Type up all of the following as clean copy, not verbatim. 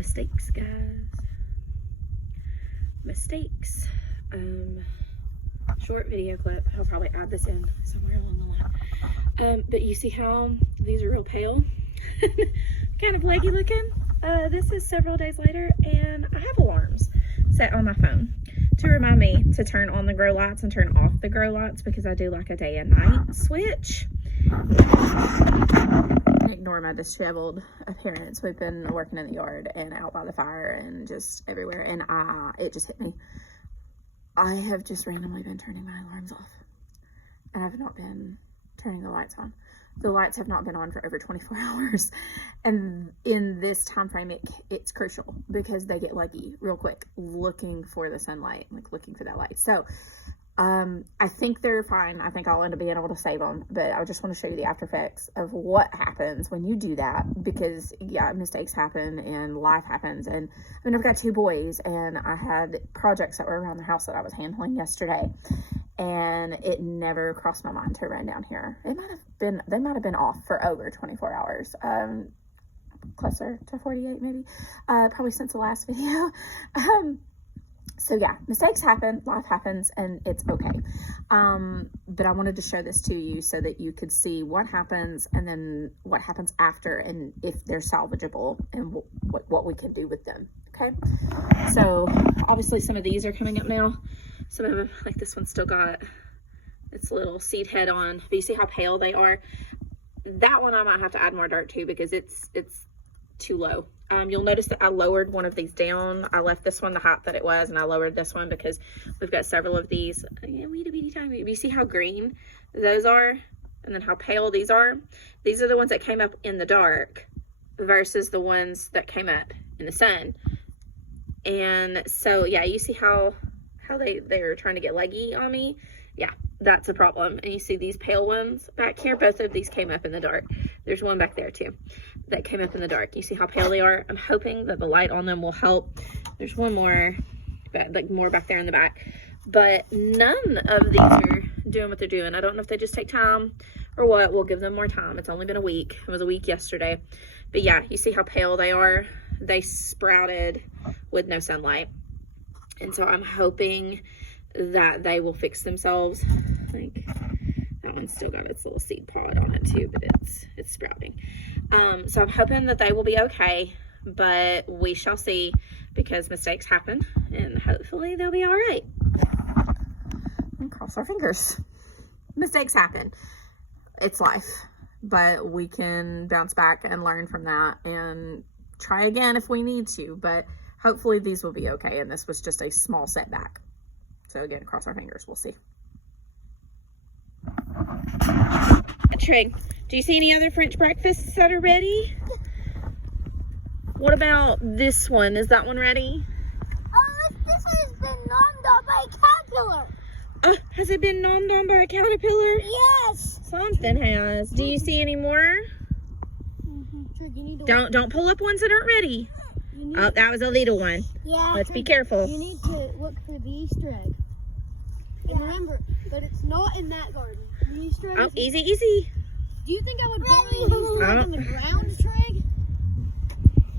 Mistakes, guys. Mistakes. Short video clip. I'll probably add this in somewhere along the line. But you see how these are real pale? Kind of leggy looking. This is several days later, and I have alarms set on my phone to remind me to turn on the grow lights and turn off the grow lights, because I do like a day and night switch. Ignore my disheveled appearance. We've been working in the yard and out by the fire and just everywhere, and it just hit me. I have just randomly been turning my alarms off, and I've not been turning the lights on. The lights have not been on for over 24 hours, and in this time frame it's crucial because they get leggy real quick looking for the sunlight, like looking for that light. So I think they're fine. I think I'll end up being able to save them, but I just want to show you the after effects of what happens when you do that, because yeah, mistakes happen and life happens. And I mean, I've got 2 boys, and I had projects that were around the house that I was handling yesterday, and it never crossed my mind to run down here. They might have been off for over 24 hours, closer to 48 maybe, probably since the last video. So yeah, mistakes happen, life happens, and it's okay. But I wanted to show this to you so that you could see what happens and then what happens after, and if they're salvageable, and what we can do with them, okay? So obviously some of these are coming up now. Some of them, like this one, still got its little seed head on, but you see how pale they are? That one I might have to add more dirt to because it's too low. You'll notice that I lowered one of these down. I left this one the height that it was, and I lowered this one because we've got several of these. Yeah, weedy bitty tiny. You see how green those are, and then how pale these are? These are the ones that came up in the dark versus the ones that came up in the sun. And so yeah, you see how they're trying to get leggy on me? Yeah, that's a problem. And you see these pale ones back here? Both of these came up in the dark. There's one back there too that came up in the dark. You see how pale they are? I'm hoping that the light on them will help. There's one more, but like more back there in the back. But none of these are doing what they're doing. I don't know if they just take time or what. We'll give them more time. It's only been a week. It was a week yesterday. But yeah, you see how pale they are? They sprouted with no sunlight. And so I'm hoping that they will fix themselves. Like that one's still got its little seed pod on it too, but it's sprouting. So I'm hoping that they will be okay, but we shall see, because mistakes happen, and hopefully they'll be all right. And cross our fingers. Mistakes happen. It's life, but we can bounce back and learn from that and try again if we need to, but hopefully these will be okay, and this was just a small setback. So again, cross our fingers, we'll see. Trig, do you see any other French breakfasts that are ready? What about this one? Is that one ready? This has been nommed on by a caterpillar. Has it been nommed on by a caterpillar? Yes. Something has. Do you see any more? Trig, you need to Don't pull up ones that aren't ready. Oh, that was a little one. Yeah. Let's be careful. You need to look for the Easter egg. And remember, but it's not in that garden. The Easter egg. Oh, easy. Do you think I would bury an Easter egg in the ground, Trig?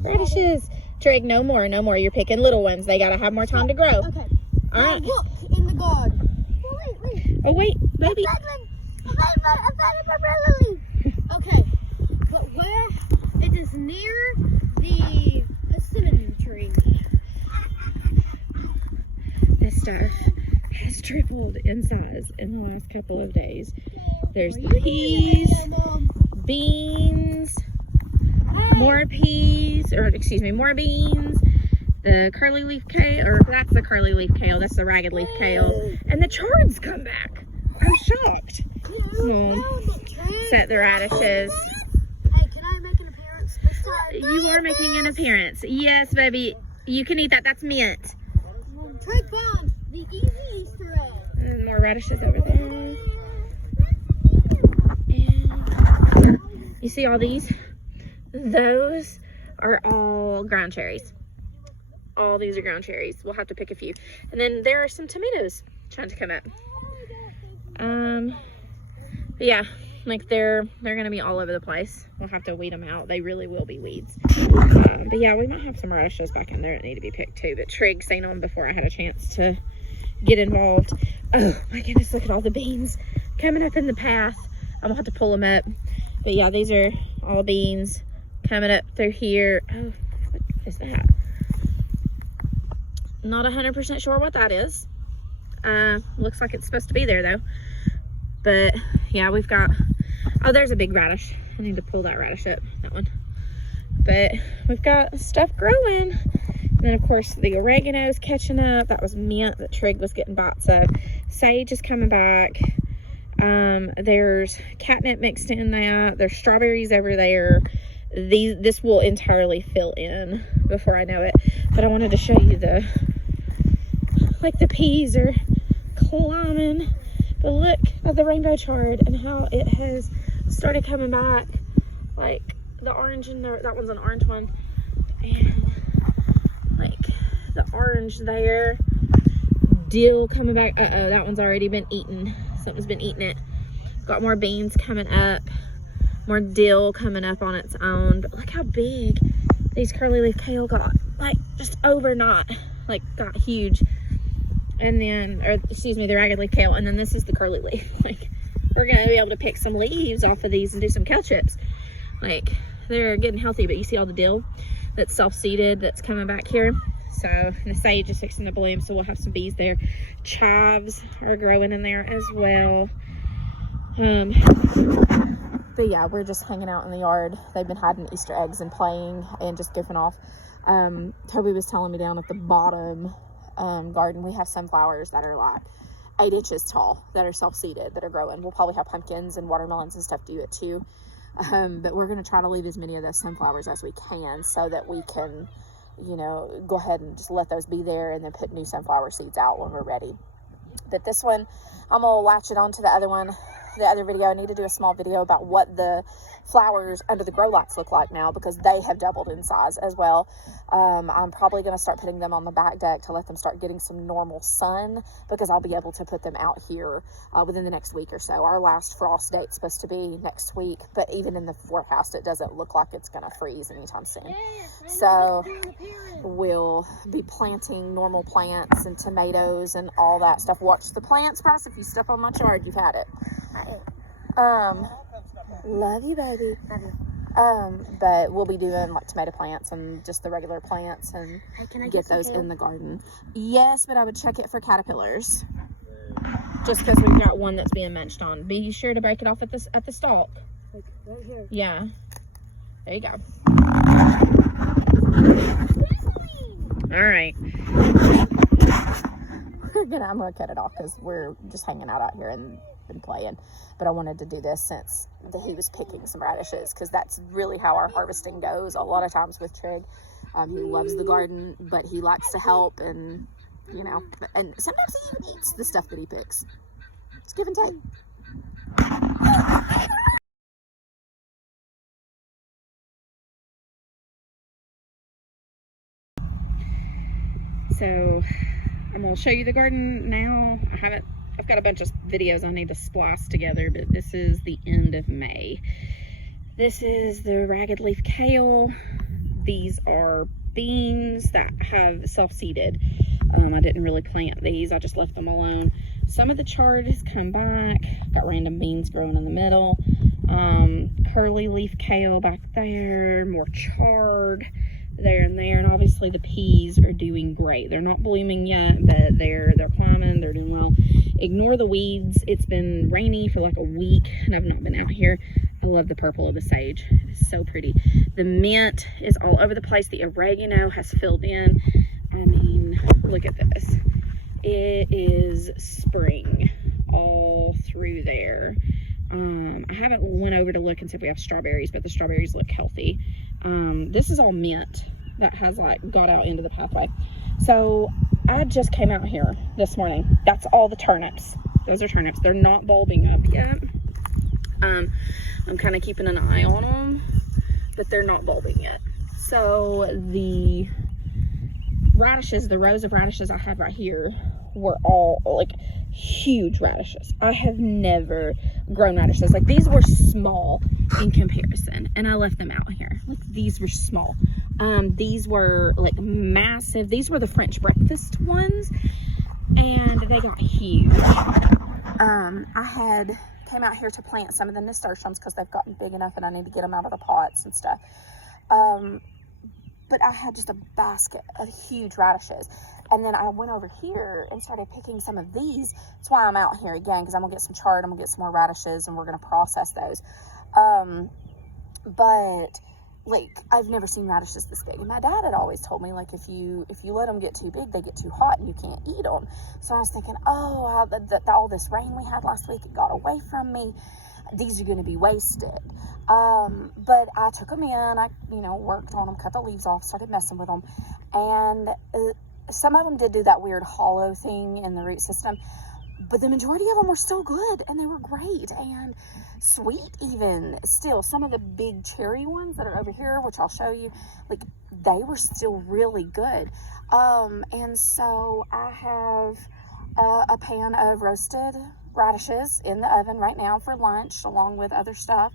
Radishes. Trig, no more. You're picking little ones. They gotta have more time to grow. Okay. All right. Look in the garden. Oh, wait. Oh, wait, baby. Okay. But where it is near the cinnamon tree. This stuff has tripled in size in the last couple of days. There's the peas, beans, more peas, or excuse me, more beans, the curly leaf kale, or that's the curly leaf kale, that's the ragged leaf kale, and the chards come back. I'm shocked. Set the radishes. Hey, can I make an appearance this time? You are making an appearance. Yes, baby. You can eat that. That's mint. Trig found the easy Easter egg. And more radishes over there. And you see all these? Those are all ground cherries. All these are ground cherries. We'll have to pick a few. And then there are some tomatoes trying to come up. But yeah, Like they're gonna be all over the place. We'll have to weed them out. They really will be weeds. But yeah, we might have some radishes back in there that need to be picked too. But Trig seen them before I had a chance to get involved. Oh my goodness, look at all the beans coming up in the path. I'm gonna have to pull them up. But yeah, these are all beans coming up through here. Oh, what is that? Not 100% sure what that is. Looks like it's supposed to be there though. But yeah, we've got, oh, there's a big radish. I need to pull that radish up, that one. But we've got stuff growing. And then of course the oregano is catching up. That was mint that Trig was getting bites of. Sage is coming back. There's catnip mixed in that. There's strawberries over there. This will entirely fill in before I know it. But I wanted to show you the peas are climbing. But look at the rainbow chard and how it has started coming back. Like the orange in there, that one's an orange one. And like the orange there. Dill coming back. Uh-oh, that one's already been eaten. Something's been eating it. Got more beans coming up. More dill coming up on its own. But look how big these curly leaf kale got. Like just overnight. Like got huge. And then, or excuse me, the ragged leaf kale. And then this is the curly leaf. Like we're going to be able to pick some leaves off of these and do some kale chips. Like they're getting healthy. But you see all the dill that's self-seeded that's coming back here. So the sage is fixing to bloom, so we'll have some bees there. Chives are growing in there as well. But yeah, we're just hanging out in the yard. They've been hiding Easter eggs and playing and just goofing off. Toby was telling me down at the bottom garden, we have sunflowers that are like 8 inches tall that are self-seeded that are growing. We'll probably have pumpkins and watermelons and stuff do it too. But we're going to try to leave as many of those sunflowers as we can so that we can, you know, go ahead and just let those be there and then put new sunflower seeds out when we're ready. But this one, I'm going to latch it onto the other one, the other video. I need to do a small video about what the flowers under the grow lights look like now because they have doubled in size as well. I'm probably going to start putting them on the back deck to let them start getting some normal sun because I'll be able to put them out here within the next week or so. Our last frost date's supposed to be next week, but even in the forecast, it doesn't look like it's going to freeze anytime soon. So we'll be planting normal plants and tomatoes and all that stuff. Watch the plants, Bryce. If you step on my chard, you've had it. Love you, baby. Love you. But we'll be doing like tomato plants and just the regular plants and get those in the garden. Yes, but I would check it for caterpillars. Just because we've got one that's being munched on. Be sure to break it off at the stalk. Like right here. Yeah. There you go. All right. I'm gonna cut it off because we're just hanging out here and playing. But I wanted to do this since he was picking some radishes because that's really how our harvesting goes. A lot of times with Trig, he loves the garden, but he likes to help and, you know, and sometimes he even eats the stuff that he picks. It's give and take. So I'm going to show you the garden now. I've got a bunch of videos I need to splice together, but this is the end of May. This is the ragged leaf kale. These are beans that have self-seeded. I didn't really plant these. I just left them alone. Some of the chard has come back. Got random beans growing in the middle. Curly leaf kale back there. More chard there and there, and obviously the peas are doing great. They're not blooming yet, but they're climbing. They're doing well. Ignore the weeds. It's been rainy for like a week and I've not been out here. I love the purple of the sage. It's so pretty. The mint is all over the place. The oregano has filled in. I mean, look at this. It is spring all through there. I haven't went over to look and see if we have strawberries, but the strawberries look healthy. This is all mint that has like got out into the pathway. So I just came out here this morning. That's all the turnips. Those are turnips. They're not bulbing up yet. I'm kind of keeping an eye on them, but they're not bulbing yet. So the radishes, the rows of radishes I had right here were all like huge radishes. I have never grown radishes. Like, these were small in comparison, and I left them out here. Like, these were small. These were like massive. These were the French breakfast ones, and they got huge. I came out here to plant some of the nasturtiums because they've gotten big enough and I need to get them out of the pots and stuff. But I had just a basket of huge radishes. And then I went over here and started picking some of these. That's why I'm out here again, because I'm gonna get some chard, I'm gonna get some more radishes, and we're gonna process those. But like, I've never seen radishes this big. And my dad had always told me, like, if you let them get too big, they get too hot and you can't eat them. So I was thinking, oh, all this rain we had last week, it got away from me. These are going to be wasted. But I took them in, I, worked on them, cut the leaves off, started messing with them. And some of them did do that weird hollow thing in the root system. But the majority of them were still good, and they were great and sweet even. Still, some of the big cherry ones that are over here, which I'll show you, like, they were still really good. And so I have a pan of roasted radishes in the oven right now for lunch, along with other stuff.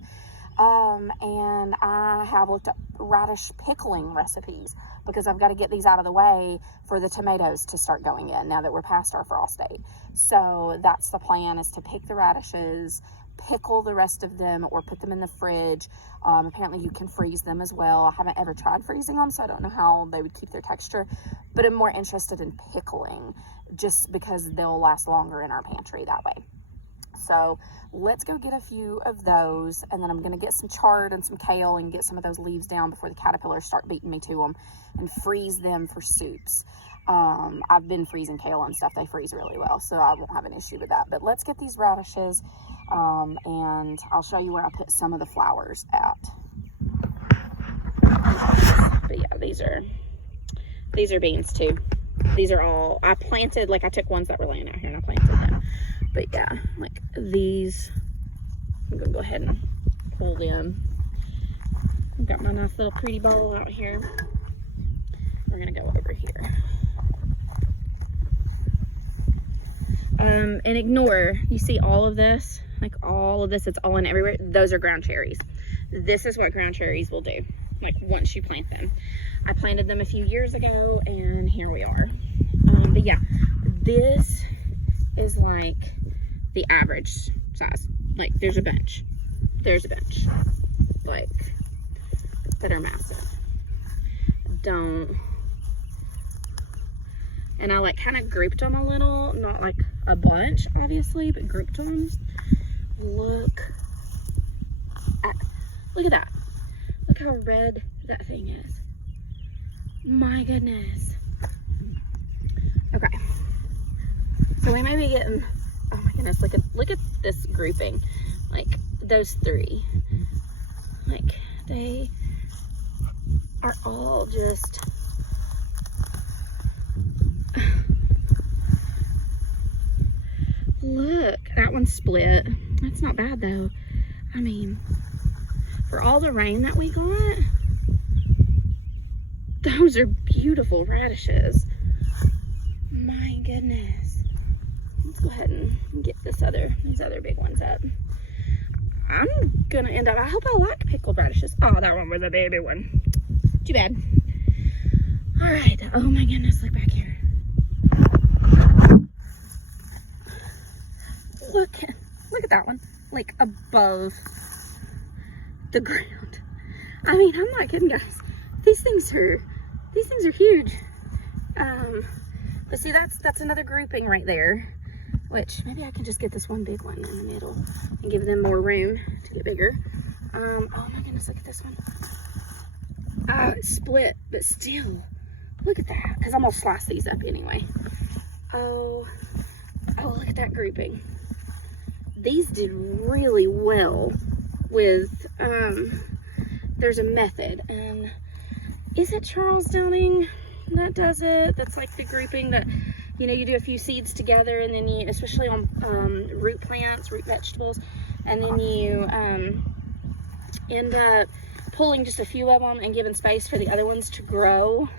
And I have looked up radish pickling recipes because I've got to get these out of the way for the tomatoes to start going in now that we're past our frost date. So that's the plan, is to pick the radishes, pickle the rest of them, or put them in the fridge. Apparently you can freeze them as well. I haven't ever tried freezing them, so I don't know how they would keep their texture, but I'm more interested in pickling just because they'll last longer in our pantry that way. So let's go get a few of those, and then I'm going to get some chard and some kale and get some of those leaves down before the caterpillars start beating me to them, and freeze them for soups. I've been freezing kale and stuff. They freeze really well, so I won't have an issue with that. But let's get these radishes, and I'll show you where I put some of the flowers at. But yeah, these are beans too. These are all, I planted, like, I took ones that were laying out here and I planted them. But yeah, like these, I'm gonna go ahead and pull them. I've got my nice little pretty bowl out here. We're gonna go over here. And ignore, you see all of this, like all of this, it's all in everywhere. Those are ground cherries. This is what ground cherries will do, like, once you plant them. I planted them a few years ago, and here we are. But yeah, this is like the average size. Like, there's a bunch, like, that are massive. And I, like, kind of grouped them a little, not like a bunch obviously, but grouped them. Look at that. Look how red that thing is. My goodness. Okay, so we may be getting, oh my goodness, look at this grouping. Like, those three, like, they are all just look, that one's split. That's not bad though. I mean, for all the rain that we got, those are beautiful radishes. My goodness. Let's go ahead and get these other big ones up. I'm gonna end up, I hope I like pickled radishes. Oh, that one was a baby one. Too bad. All right, oh my goodness, look back here. Look at that one, like above the ground. I mean, I'm not kidding, guys. These things are huge. But see, that's another grouping right there, which maybe I can just get this one big one in the middle and give them more room to get bigger. Oh my goodness, look at this one. Oh, it's split, but still, look at that, because I'm gonna slice these up anyway. Oh, look at that grouping. These did really well with, there's a method, and is it Charles Downing that does it? That's like the grouping that, you do a few seeds together, and then you, especially on root plants, root vegetables, and then you end up pulling just a few of them and giving space for the other ones to grow.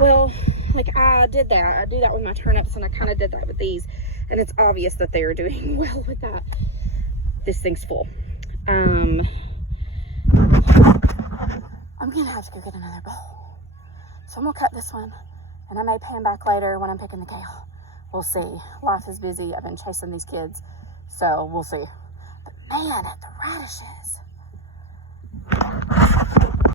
Well, like, I did that. I do that with my turnips, and I kind of did that with these. And it's obvious that they are doing well with that. This thing's full. I'm gonna have to go get another bowl. So I'm gonna cut this one, and I may pan back later when I'm picking the kale. We'll see. Life is busy. I've been chasing these kids, so we'll see. But man, at the radishes.